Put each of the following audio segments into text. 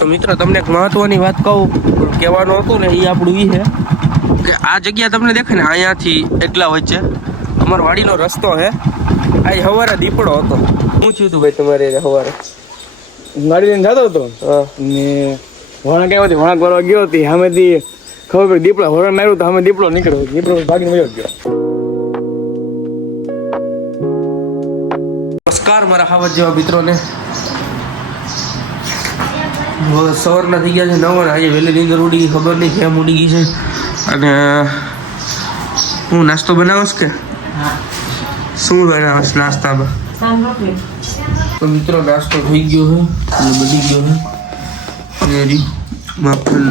તો મિત્રો તમને એક મહત્વની વાત કહું, કહેવાનું હતું ને એ આપણું એ છે કે આ જગ્યા તમને દેખે ને અહીંયાથી એટલા વચ્ચે અમારો વાડીનો રસ્તો છે. આ સવારે દીપડો હતો. શું થયું હતું ભાઈ તમારે સવારે? ગાડી લઈને જતો હતો ને વળાંક આવ્યો હતી, વળાંક વાળવા ગયો હતી, સામેથી ખબર પડી દીપડા વળાંક માર્યું તો સામે દીપડો નીકળ્યો, દીપડો ભાગીને વયો ગયો. નમસ્કાર મારા ખાવત જેવા મિત્રોને. સવારના થઈ ગયા છે 9 અને આજે વહેલી નીંદર ઉડી ગઈ, ખબર નહીં કેમ ઉડી ગઈ છે. અને હું નાસ્તો બનાવીશ કે શું બનાવીશ નાસ્તામાં? તો મિત્રો નાસ્તો થઈ ગયો છે અને બની ગયો છે માખણ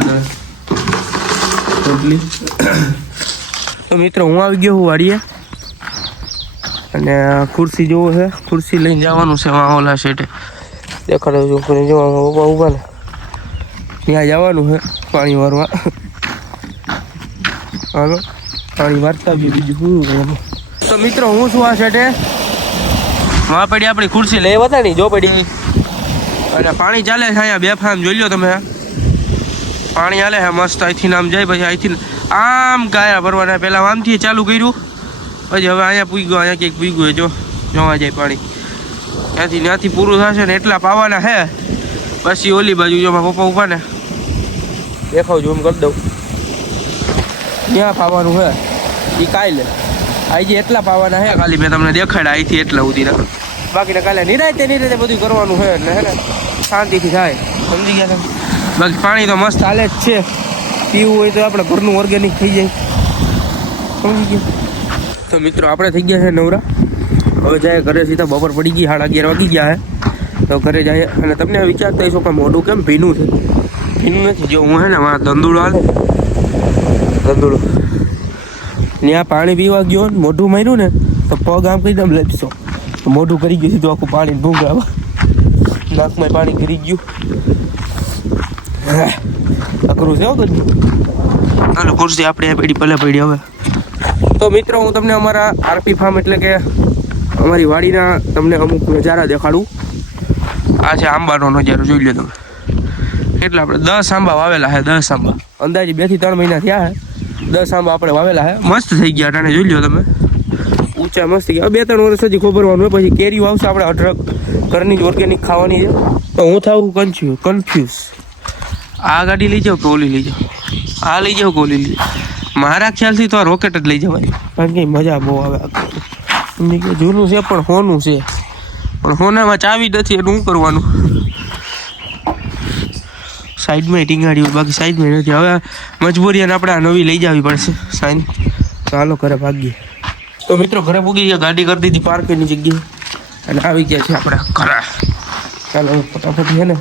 રોટલી. તો મિત્રો હું આવી ગયો હું વાડીએ અને ખુરશી જોવો છે, ખુરશી લઈને જવાનું છે ઓલા શેઠે દેખાડો છું. જોવામાં ઉભા ઉભા ને ત્યાં જવાનું છે પાણી વારવા. હાલો પાણી વારતા બી બીજું શું એમ. તો મિત્રો હું છું આ શેઠે, માં પડી આપણી ખુરશી લઈ હતા ને જો પડી અને પાણી ચાલે છે અહીંયા બેફામ જોઈ લો તમે. પાણી હાલે છે મસ્ત. અહીંથી આમ જાય પછી અહીંથી આમ ગાયા ભરવાના. પહેલાં આમથી ચાલુ કર્યું પછી હવે અહીંયા પૂગ્યો, અહીંયા ક્યાંક પૂગ્યું જો જોવા જાય પાણી. ત્યાંથી પૂરું થશે ને એટલા પાવાના છે. પછી ઓલી બાજુ જો પપ્પા ઉભા ને દેખાવ ઝૂમ કરી દઉં, ત્યાં પાવાનું છે એ કાલે. આજે એટલા પાવાના છે ખાલી મેં તમને દેખાડ્યા અહીંથી એટલા સુધીના. બાકીને કાલે નિરાતે બધું કરવાનું છે એટલે હે ને શાંતિથી થાય, સમજી ગયા તમે. બાકી પાણી તો મસ્ત હાલે જ છે, પીવું હોય તો આપણે ઘરનું ઓર્ગેનિક થઈ જાય, સમજી ગયા. તો મિત્રો આપણે થઈ ગયા છે નવરા, હવે જાય ઘરે સીધા. બપોર પડી ગઈ, 11:30 વાગી ગયા છે તો ઘરે જાય. અને તમને વિચારતા હશો કે મોઢું કેમ ભીનું છે? ભીનું નથી, જો હું હે ને મારા દંદુડો હાલે દંદુડો ત્યાં પાણી પીવા ગયો ને મોઢું માર્યું ને તો પગ આમ કરી દમ લપસો, મોઢું કરી ગયું સીધું આખું પાણી ભૂંગળાવા, નાકમાં પાણી કરી ગયું. અઘરું છે બધું. ચાલો ખુરશી આપણે પડી ભલે પડી. હવે તો મિત્રો હું તમને અમારા આરપી ફાર્મ એટલે કે અમારી વાડીના તમને અમુક નજારા દેખાડું. આ છે આંબાનો નજારો, જોઈ લો તમે. કેટલા આપણે 10 આંબા વાવેલા છે, 10 આંબા અંદાજે 2 થી 3 મહિના થયા છે. 10 આંબા આપણે વાવેલા છે, મસ્ત થઈ ગયા ટાણે જોઈ લો તમે, ઊંચા મસ્ત થઈ ગયા. 2-3 વર્ષ સુધી ખબરવાનું હોય પછી કેરીઓ આવશે આપણે અઢળક ઘરની જ ઓર્ગેનિક ખાવાની છે. તો હું થાઉં કન્ફ્યુઝ આ ગાડી લઈ જાઓ કે ઓલી લઈ જાઓ, આ લઈ જાઓ કે ઓલી લઈ જાઓ. મારા ખ્યાલથી તો આ રોકેટ જ લઈ જવાય, કારણ કે મજા બહુ આવે. જૂનું છે પણ હોનું છે, પણ હોનામાં ચાવી નથી એનું શું કરવાનું? સાઈડમાં ટીંગાડી, બાકી સાઈડમાં નથી. હવે મજબૂરી અને આપણે આ નવી લઈ જવી પડશે સાઈન. ચાલો ઘરે ભાગીએ. તો મિત્રો ઘરે પૂગી ગયા, ગાડી કરી દીધી પાર્કની જગ્યાએ અને આવી ગયા છે આપણે ઘરે. ચાલો ફટાફટ છે ને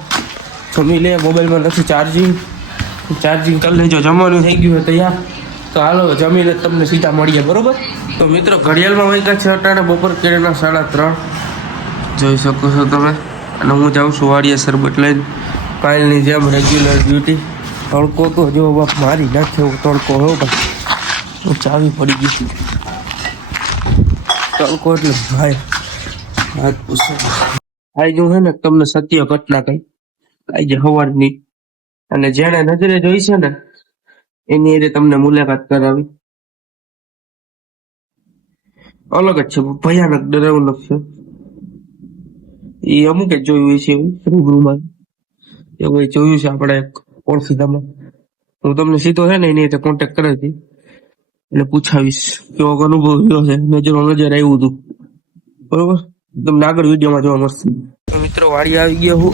જમી લે. મોબાઈલમાં નથી ચાર્જિંગ કરી લેજો. જમવાનું થઈ ગયું હોય તૈયાર, તો હાલો જમીને તમને સીધા મળીએ, બરોબર? તો મિત્રો ઘડિયાળમાં વાગ્યા છે અટાણે બપોર કેળના 3:30 જોઈ શકો છો તમે. અને હું જાઉં છું વાડીએ શરબત લઈને, કાલની જેમ રેગ્યુલર ડ્યુટી. તડકો તો જો બાપ મારી નાખે એવો તડકો હો ભાઈ, ચાવી પડી ગઈ તડકો એટલે ભાઈ વાત પૂછો. આ જો છે ને તમને સત્ય ઘટના કઈ આજે સવારની, અને જેને નજરે જોઈ છે ને એની એ તમને મુલાકાત કરાવી. અલગ જ છે, ભયાનક ડરાવનક છે. એ અમુક જ જોયું હોય છે એવું રૂબરૂમાં, એવું જોયું છે આપણે ઓળખીતામાં. હું તમને સીધો છે ને એની રીતે કોન્ટેક્ટ કરે છે એટલે પૂછાવીશ કેવો અનુભવ થયો છે. નજર આવ્યું હતું, બરોબર? તમને આગળ વિડીયોમાં જોવા મળશે. મિત્રો વાડી આવી ગયા હું,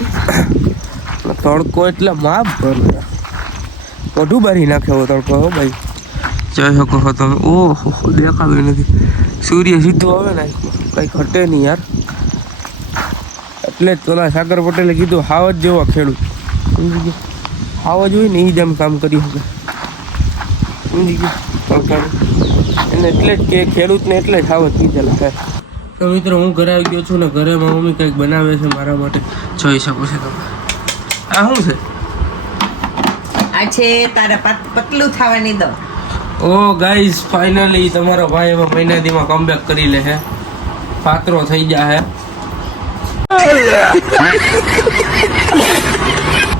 તડકો એટલે માપ ભર મોઢું બારી નાખે એવો તડકો હો ભાઈ, જોઈ શકો છો તમે. ઓહો દેખાતું નથી, સૂર્ય સીધો આવે ને કઈ ઘટે નહીં યાર. એટલે જ પેલા સાગર પટેલે કીધું હાવ જ જેવા ખેડૂત, સમજી ગયો? હાવ જ હોય ને એ જ આમ કામ કરી શકે, સમજી ગયો? એને એટલે જ કે ખેડૂતને એટલે જ હાવ જ કીધેલા હે. તો મિત્રો હું ઘરે આવી ગયો છું ને ઘરે મારી મમ્મી કંઈક બનાવે છે મારા માટે, જોઈ શકો છો તમે. આ શું છે? આ છે તારા પતલું થવાની દો. ઓ ગાઈઝ ફાઇનલી તમારો ભાઈ હવે મહિના દીમાં કમબેક કરી લે છે, પાત્રો થઈ ગયા હે.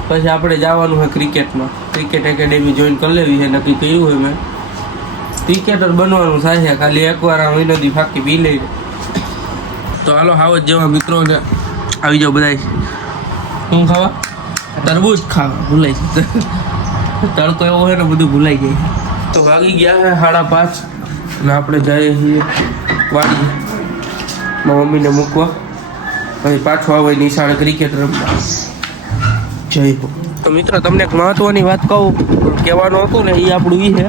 પછી આપણે જવાનું હોય ક્રિકેટમાં. ક્રિકેટ એકેડેમી જોઈન કરી લેવી છે, નક્કી કર્યું હોય મેં. ક્રિકેટર બનવાનું થાય છે, ખાલી એકવાર આ મહિનાથી ફાંકી પી લઈને. તો હાલો હાવજ જેવા મિત્રોને આવી જાઓ બધા. શું ખાવા? તરબૂચ ખાવા. ભૂલાઈ જાય તડકો એવો હોય ને બધું ભૂલાઈ જાય. તો વાગી ગયા છે 5:30 અને આપણે જઈએ છીએ વાડી મારા મમ્મીને મૂકવા. પછી પાછો આવે નિશાળે ક્રિકેટ રમવા. જય હો. તો મિત્રો તમને એક મહત્વની વાત કહું, કહેવાનું હતું ને એ આપણું એ છે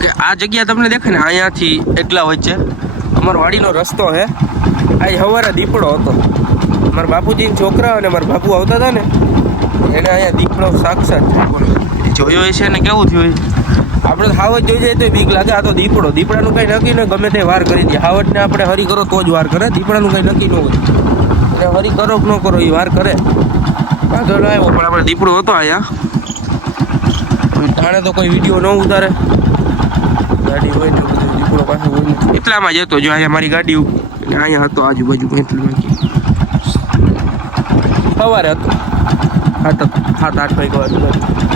કે આ જગ્યા તમને દેખે ને અહીંયાથી એટલા વચ્ચે અમારો વાડીનો રસ્તો છે. આ સવારે દીપડો હતો. મારા બાપુજી છોકરા અને મારા બાપુ આવતા હતા ને એને અહીંયા દીપડો સાક્ષાત જોયો છે ને કેવું થયું. આપણે હાવજ જોઈ જાય તો બીક લાગે. આ તો દીપડાનું કંઈ નક્કી ન ગમે તે વાર કરી દે. હાવજને આપણે હરી કરો તો જ વાર કરે. દીપડાનું કંઈ નક્કી ન હોય. એટલે હરી કરો કે ન કરો એ વાર કરે. વાંધો ન આવ્યો પણ આપણે દીપડો હતો અહીંયા. ટાણે તો કોઈ વિડીયો ન ઉતારે. ગાડી હોય ને બધું દીપડો પાસે હોય ને એટલામાં જ હતો. જો અહીંયા મારી ગાડી અહીંયા હતો આજુબાજુ સવારે હતો 7-8 વાગ્યા.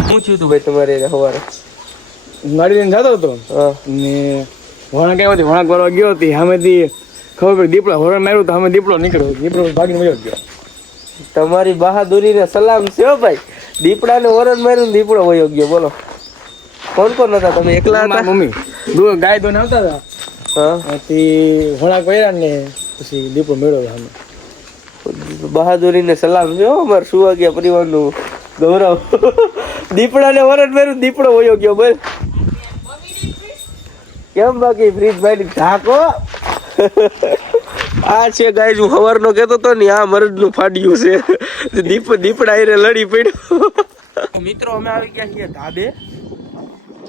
શું થયું હતું ભાઈ તમારે સવારે? ગાડી લઈને જતો હતો ને વળાંક આવ્યો વળાંક વાળવા ગયો હતી. સામેથી ખબર પડી દીપડા હોરણ માર્યું તો સામે દીપડો નીકળ્યો. દીપડો ભાગીને વયો ગયો. તમારી બહાદુરીને સલામ છે હો ભાઈ. દીપડાને વરણ માર્યું ને દીપડો વયો ગયો. બોલો કોણ કોણ હતા? તમે એકલા હતા? મમ્મી ગાય ધોઈને આવતા હતા. પછી વળાંક વાળ્યા ને પછી દીપડો મેળવ્યો સામે. બહાદુરીને સલામ છે હો અમારે સુવાગ્યા પરિવારનું ગૌરવ. દીપડાને વરણ માર્યું દીપડો વયો ગયો. બોલ કેમ બાકી ફ્રીજ ભાઈ ઢાકો. આ છે ગાય હું સવારનો કહેતો હતો ને આ મરદનું ફાડ્યું છે. દીપડા એને લડી પડ્યો. મિત્રો અમે આવી ગયા છીએ ધાબે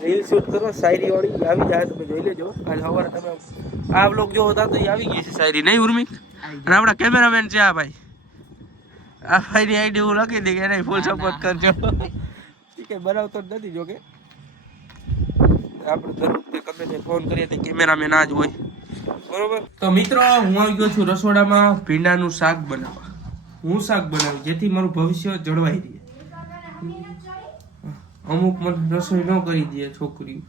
રીલ શૂટ કરો. શાયરી વાળી આવી જાય તમે જોઈ લેજો. કાલે સવારે તમે આ બ્લોગ જો હતા તો એ આવી ગઈ છે શાયરી. નહીં ઉર્મિક? અને આપણા કેમેરામેન છે આ ભાઈ. આ ભાઈની આઈડી હું લખી દઈ કે એને ફૂલ સપોર્ટ કરજો. કઈ બનાવતો જ નથી જોકે. આપણે દર વખતે ગમે તે ફોન કરીએ તો કેમેરામેન આ જ હોય. બરોબર. તો મિત્રો હું આવી ગયો છું રસોડામાં ભીંડાનું શાક બનાવવા. હું શાક બનાવું જેથી મારું ભવિષ્ય જળવાઈ રહે. અમુક મને રસોઈ ન કરી દે છોકરીઓ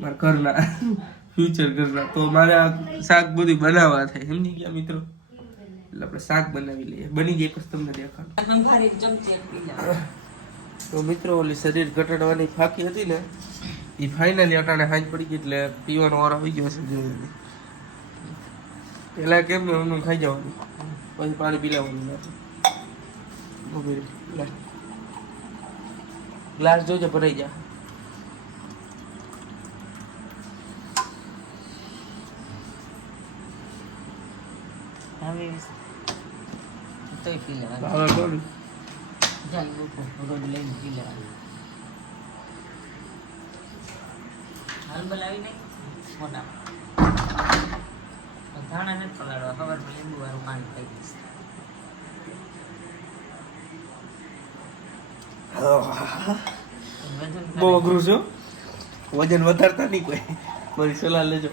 મારા ઘરના ફ્યુચર ઘરના, તો મારે આ શાક બધું બનાવવા થાય. સમજી ગયા મિત્રો? એટલે આપણે શાક બનાવી લઈએ. બની જાય પછી તમને દેખાડું. તો મિત્રો ઓલી શરીર ઘટાડવાની ફાંકી હતી ને એ ફાઇનલી અટાણે હાંજ પડી ગઈ એટલે પીવાનો વાર આવી ગયો છે. પેલા કેમ ને એમનું ખાઈ જવાનું પછી પાણી પી લેવાનું. ગ્લાસ જોજો ભરાઈ જા. બહુ અઘરું છે. વજન વધારતા નહીં કોઈ. મારી સલાહ લેજો.